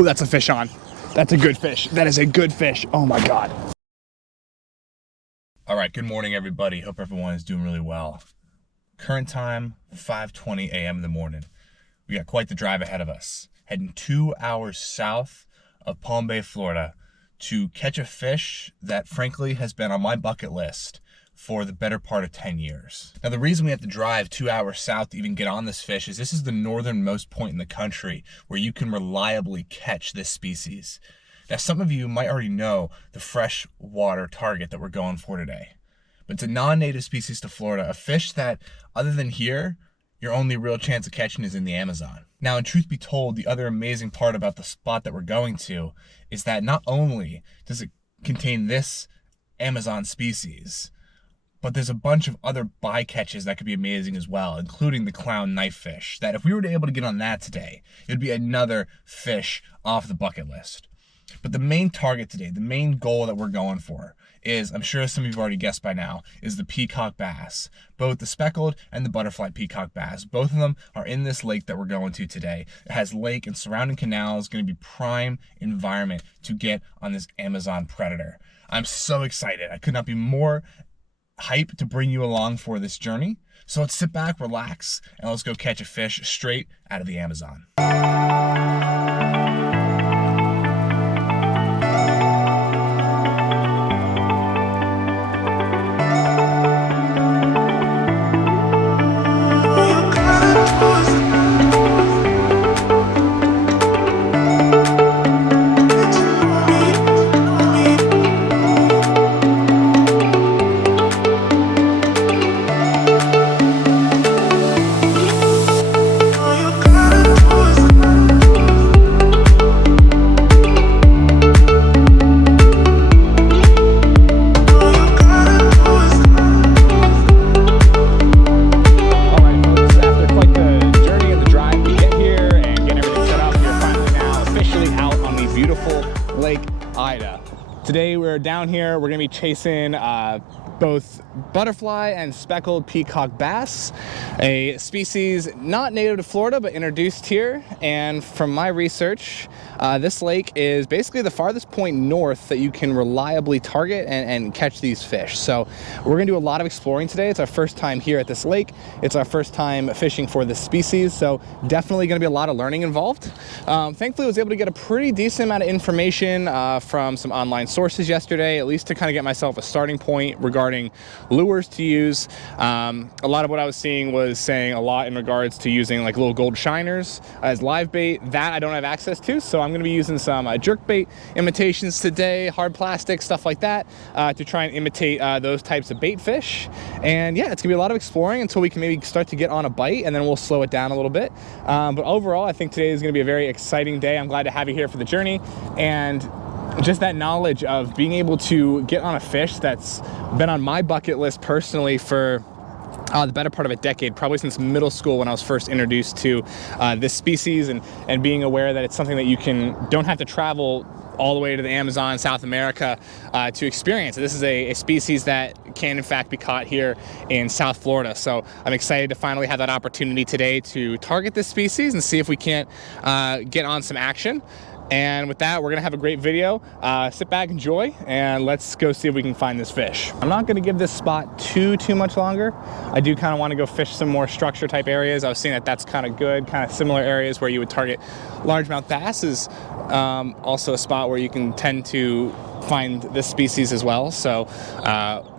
Oh, that's a fish on. That's a good fish. That is a good fish. Oh my God. All right, good morning, everybody. Hope everyone is doing really well. Current time, 5:20 a.m. in the morning. We got quite the drive ahead of us. Heading 2 hours south of Palm Bay, Florida to catch a fish that frankly has been on my bucket list for the better part of 10 years. Now, the reason we have to drive 2 hours south to even get on this fish is this is the northernmost point in the country where you can reliably catch this species. Now, some of you might already know the freshwater target that we're going for today, but it's a non-native species to Florida, a fish that, other than here, your only real chance of catching is in the Amazon. Now, in truth be told, the other amazing part about the spot that we're going to is that not only does it contain this Amazon species, but there's a bunch of other bycatches that could be amazing as well, including the clown knifefish, that if we were able to get on that today, it would be another fish off the bucket list. But the main target today, the main goal that we're going for is, I'm sure some of you have already guessed by now, is the peacock bass. Both the speckled and the butterfly peacock bass. Both of them are in this lake that we're going to today. It has lake and surrounding canals, going to be prime environment to get on this Amazon predator. I'm so excited. I could not be more hype to bring you along for this journey. So let's sit back, relax, and let's go catch a fish straight out of the Amazon. Today we're down here, we're gonna be chasing both butterfly and speckled peacock bass, a species not native to Florida but introduced here. And from my research, this lake is basically the farthest point north that you can reliably target and catch these fish. So we're gonna do a lot of exploring today. It's our first time here at this lake. It's our first time fishing for this species, so definitely gonna be a lot of learning involved. Thankfully I was able to get a pretty decent amount of information from some online sources yesterday, at least to kind of get myself a starting point regarding lures to use. A lot of what I was seeing was saying a lot in regards to using like little gold shiners as live bait. That I don't have access to, so I'm going to be using some jerk bait imitations today, hard plastic, stuff like that, to try and imitate those types of bait fish. And yeah, it's gonna be a lot of exploring until we can maybe start to get on a bite, and then we'll slow it down a little bit. But overall, I think today is gonna be a very exciting day. I'm glad to have you here for the journey, and just that knowledge of being able to get on a fish that's been on my bucket list personally for the better part of a decade, probably since middle school when I was first introduced to this species, and being aware that it's something that you don't have to travel all the way to the Amazon, South America to experience. This is a species that can in fact be caught here in South Florida. So I'm excited to finally have that opportunity today to target this species and see if we can't get on some action. And with that, we're gonna have a great video. Sit back, enjoy, and let's go see if we can find this fish. I'm not gonna give this spot too much longer. I do kind of want to go fish some more structure type areas. I was seeing that that's kind of good, kind of similar areas where you would target largemouth bass is also a spot where you can tend to find this species as well. So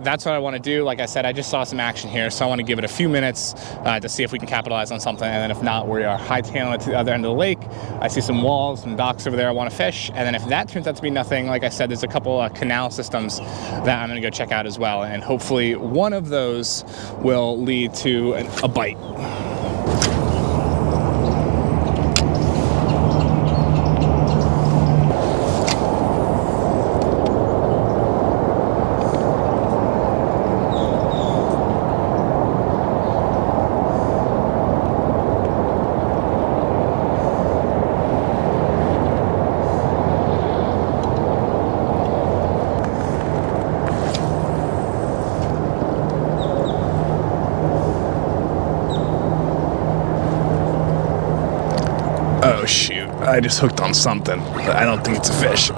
that's what I want to do. Like I said, I just saw some action here, so I want to give it a few minutes to see if we can capitalize on something. And then if not, we are hightailing it to the other end of the lake. I see some walls and docks over there I want to fish. And then if that turns out to be nothing, like I said, there's a couple canal systems that I'm going to go check out as well. And hopefully one of those will lead to a bite. I just hooked on something, but I don't think it's a fish.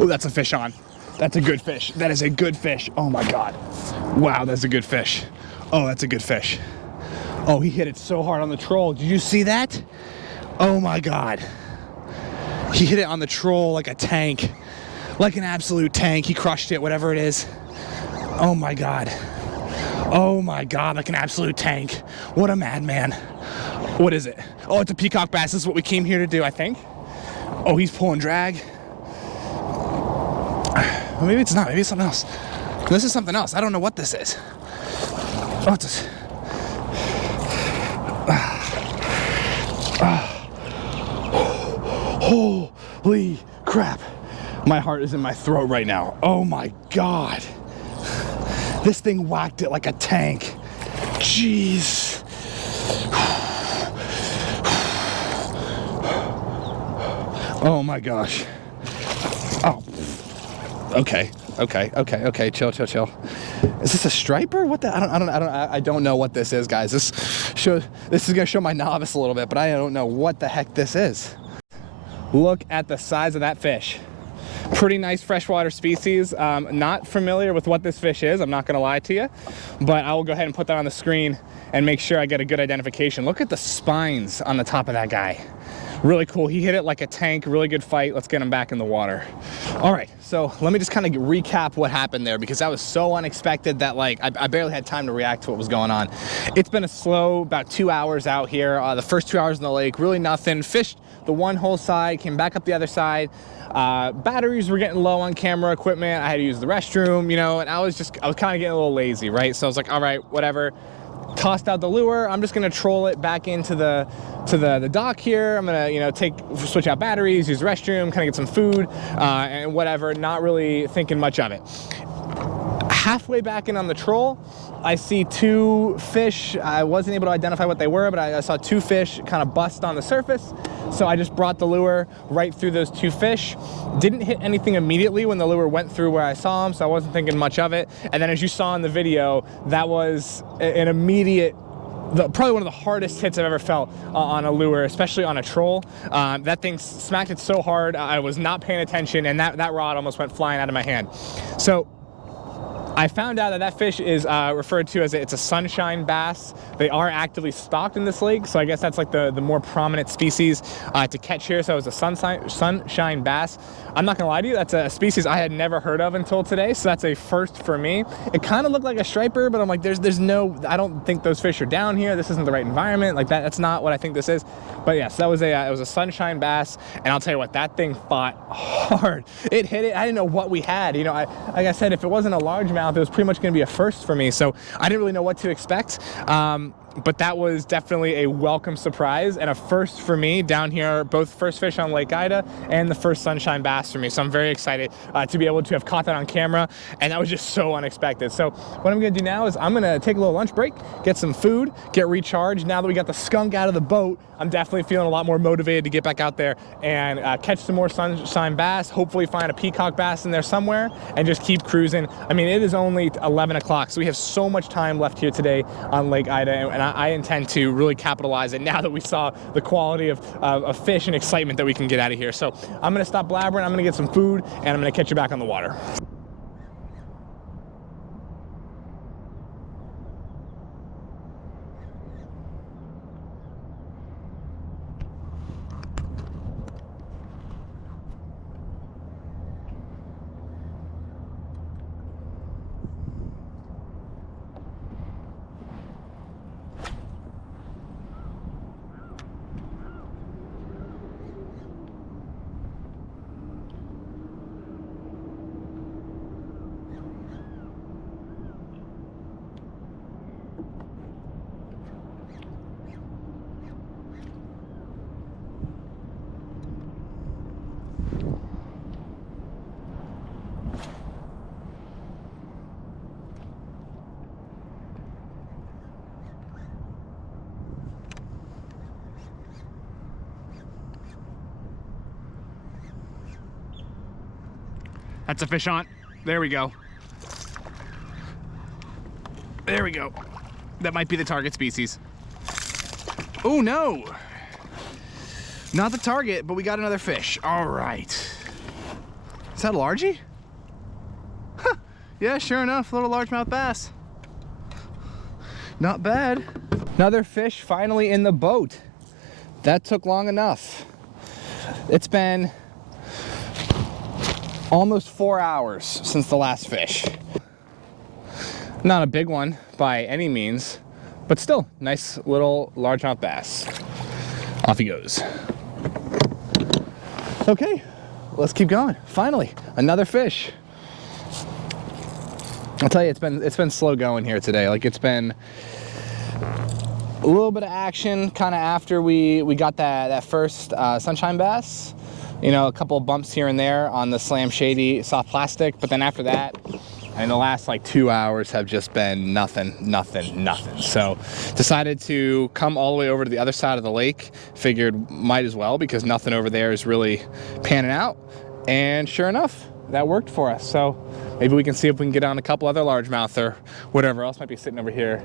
Oh, that's a fish on. That's a good fish. That is a good fish. Oh my God. Wow, that's a good fish. Oh, that's a good fish. Oh, he hit it so hard on the troll. Did you see that? Oh my God. He hit it on the troll like a tank. Like an absolute tank. He crushed it, whatever it is. Oh my God. Oh my God, like an absolute tank. What a madman. What is it? Oh, it's a peacock bass. This is what we came here to do, I think. Oh, he's pulling drag. Well, maybe it's not. Maybe it's something else. This is something else. I don't know what this is. Oh, it's holy crap. My heart is in my throat right now. Oh my God. This thing whacked it like a tank. Jeez. Oh my gosh. Oh. Okay. Chill. Is this a striper? What the? I don't know what this is, guys. This is gonna show my novice a little bit, but I don't know what the heck this is. Look at the size of that fish. Pretty nice freshwater species. Not familiar with what this fish is, I'm not gonna lie to you, but I will go ahead and put that on the screen and make sure I get a good identification. Look at the spines on the top of that guy. Really cool. He hit it like a tank. Really good fight. Let's get him back in the water. All right, so let me just kind of recap what happened there, because that was so unexpected that like I barely had time to react to what was going on. It's been a slow about 2 hours out here. The first 2 hours in the lake, really nothing. Fished the one whole side, came back up the other side. Batteries were getting low on camera equipment. I had to use the restroom, you know, and I was kind of getting a little lazy, right? So I was like, all right, whatever. Tossed out the lure. I'm just gonna troll it back into the dock here. I'm gonna, you know, switch out batteries, use the restroom, kind of get some food, and whatever. Not really thinking much of it. Halfway back in on the troll, I see two fish. I wasn't able to identify what they were, but I saw two fish kind of bust on the surface. So I just brought the lure right through those two fish. Didn't hit anything immediately when the lure went through where I saw them, so I wasn't thinking much of it. And then as you saw in the video, that was an immediate, probably one of the hardest hits I've ever felt on a lure, especially on a troll. That thing smacked it so hard, I was not paying attention, and that rod almost went flying out of my hand. So I found out that fish is referred to as it's a sunshine bass. They are actively stocked in this lake, so I guess that's like the more prominent species to catch here. So it was a sunshine bass. I'm not gonna lie to you, that's a species I had never heard of until today, so that's a first for me. It kind of looked like a striper, but I'm like, there's no, I don't think those fish are down here. This isn't the right environment. Like that's not what I think this is. But yes, that was it was a sunshine bass, and I'll tell you what, that thing fought hard. It hit it. I didn't know what we had. You know, like I said, if it wasn't a largemouth, it was pretty much going to be a first for me. So I didn't really know what to expect. But that was definitely a welcome surprise and a first for me down here, both first fish on Lake Ida and the first sunshine bass for me. So I'm very excited to be able to have caught that on camera, and that was just so unexpected. So what I'm gonna do now is I'm gonna take a little lunch break, get some food, get recharged. Now that we got the skunk out of the boat, I'm definitely feeling a lot more motivated to get back out there and catch some more sunshine bass, hopefully find a peacock bass in there somewhere, and just keep cruising. I mean, it is only 11 o'clock, so we have so much time left here today on Lake Ida, and I intend to really capitalize it now that we saw the quality of fish and excitement that we can get out of here. So I'm gonna stop blabbering, I'm gonna get some food, and I'm gonna catch you back on the water. That's a fish on. There we go. There we go. That might be the target species. Oh no! Not the target, but we got another fish. All right. Is that a largie? Huh. Yeah, sure enough, little largemouth bass. Not bad. Another fish finally in the boat. That took long enough. It's been almost 4 hours since the last fish. Not a big one by any means, but still, nice little largemouth bass. Off he goes. Okay, let's keep going. Finally, another fish. I'll tell you, it's been slow going here today. Like, it's been a little bit of action kind of after we got that first sunshine bass. You know, a couple of bumps here and there on the Slam Shady soft plastic, but then after that, and the last like 2 hours have just been nothing. So decided to come all the way over to the other side of the lake. Figured might as well, because nothing over there is really panning out. And sure enough, that worked for us. So maybe we can see if we can get on a couple other largemouth or whatever else might be sitting over here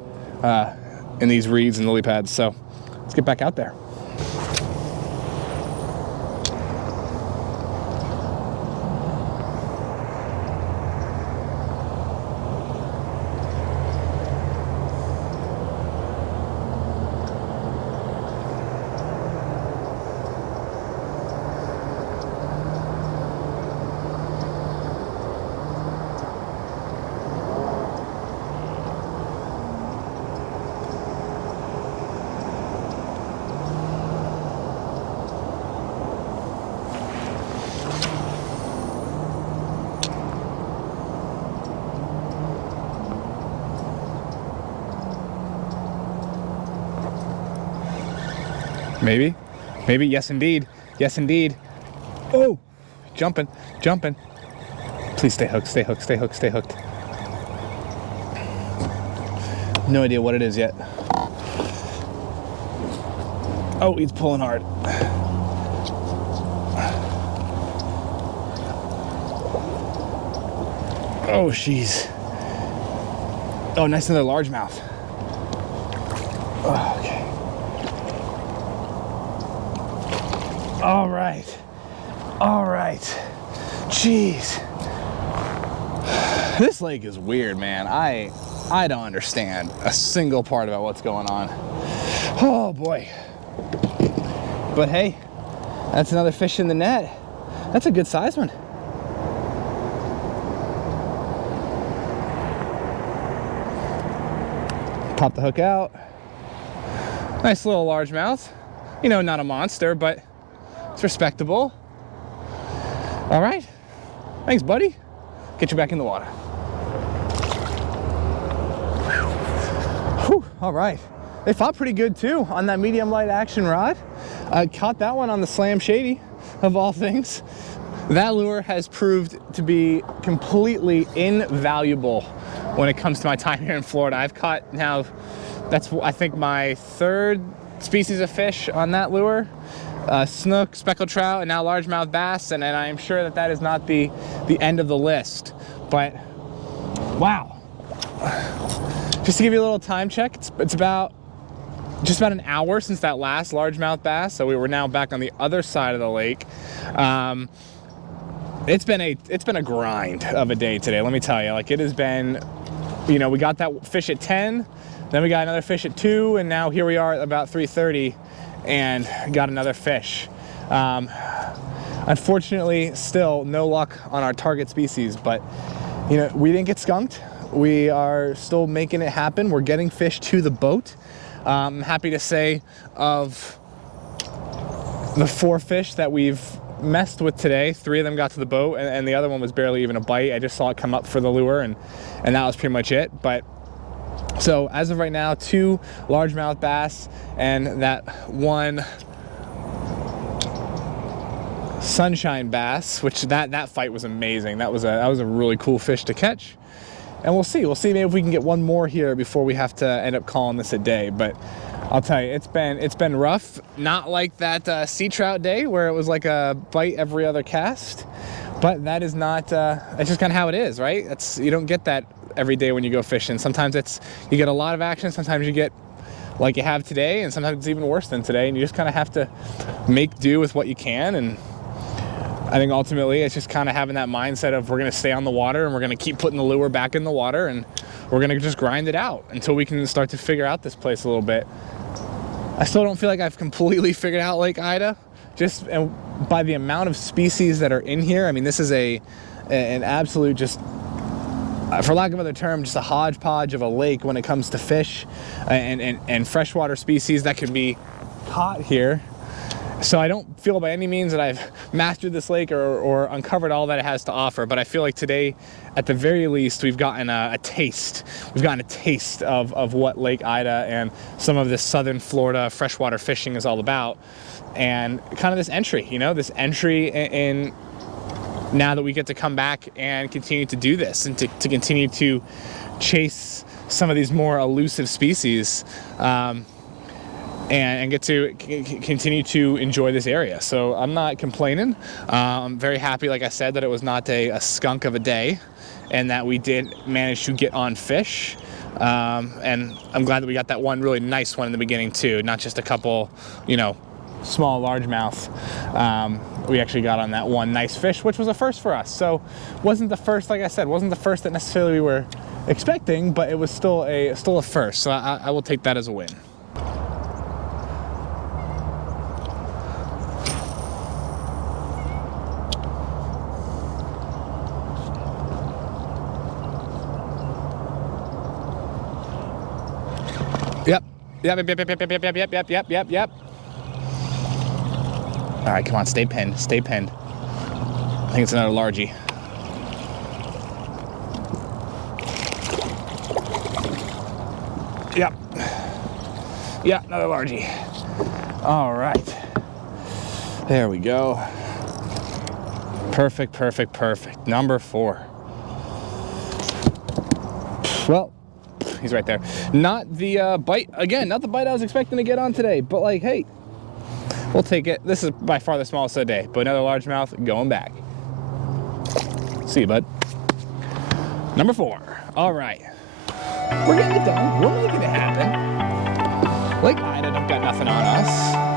in these reeds and lily pads. So let's get back out there. Maybe, yes indeed, yes indeed. Oh, jumping. Please stay hooked, stay hooked. No idea what it is yet. Oh, he's pulling hard. Oh, jeez. Oh, nice another largemouth. Oh, okay. All right. Jeez. This lake is weird, man. I don't understand a single part about what's going on. Oh boy. But hey, that's another fish in the net. That's a good size one. Pop the hook out. Nice little largemouth. You know, not a monster, but it's respectable. All right. Thanks, buddy. Get you back in the water. Whew. All right. They fought pretty good too on that medium light action rod. I caught that one on the Slam Shady, of all things. That lure has proved to be completely invaluable when it comes to my time here in Florida. I've caught now, that's I think my third species of fish on that lure. Snook, speckled trout, and now largemouth bass, and I am sure that is not the end of the list. But wow, just to give you a little time check, it's about just about an hour since that last largemouth bass, so we were now back on the other side of the lake. It's been a grind of a day today, let me tell you. Like, it has been, you know, we got that fish at 10, then we got another fish at 2, and now here we are at about 3:30 and got another fish. Unfortunately, still no luck on our target species, but you know, we didn't get skunked. We are still making it happen. We're getting fish to the boat. I'm happy to say, of the 4 fish that we've messed with today, 3 of them got to the boat, and the other one was barely even a bite. I just saw it come up for the lure, and that was pretty much it. But so as of right now, 2 largemouth bass and that 1 sunshine bass, which that fight was amazing. That was a really cool fish to catch. And we'll see maybe if we can get 1 more here before we have to end up calling this a day. But I'll tell you, it's been rough. Not like that sea trout day where it was like a bite every other cast, But that is not, it's just kind of how it is, right? You don't get that every day when you go fishing. Sometimes you get a lot of action, sometimes you get like you have today, and sometimes it's even worse than today, and you just kind of have to make do with what you can. And I think ultimately it's just kind of having that mindset of we're going to stay on the water, and we're going to keep putting the lure back in the water, and we're going to just grind it out until we can start to figure out this place a little bit. I still don't feel like I've completely figured out Lake Ida, just by the amount of species that are in here. I mean, this is an absolute, just for lack of another term, just a hodgepodge of a lake when it comes to fish and freshwater species that can be caught here. So I don't feel by any means that I've mastered this lake or uncovered all that it has to offer, but I feel like today, at the very least, we've gotten a taste. We've gotten a taste of what Lake Ida and some of this southern Florida freshwater fishing is all about. And kind of this entry, this entry in now that we get to come back and continue to do this and to continue to chase some of these more elusive species, and get to continue to enjoy this area. So I'm not complaining. I'm very happy, like I said, that it was not a skunk of a day and that we did manage to get on fish. And I'm glad that we got that one really nice one in the beginning too, not just a couple, small largemouth. We actually got on that one nice fish, which was a first for us. So wasn't the first, like I said, wasn't the first that necessarily we were expecting, but it was still a first. So I will take that as a win. Yep. All right, come on, stay pinned. I think it's another largie. Yep, another largie. All right, there we go. Perfect. Number 4. Well, he's right there. Not the bite, again, not the bite I was expecting to get on today, but like, hey, we'll take it. This is by far the smallest of the day, but another largemouth going back. See you, bud. Number 4. All right. We're getting it done. We're making it happen. Lake Ida don't got nothing on us.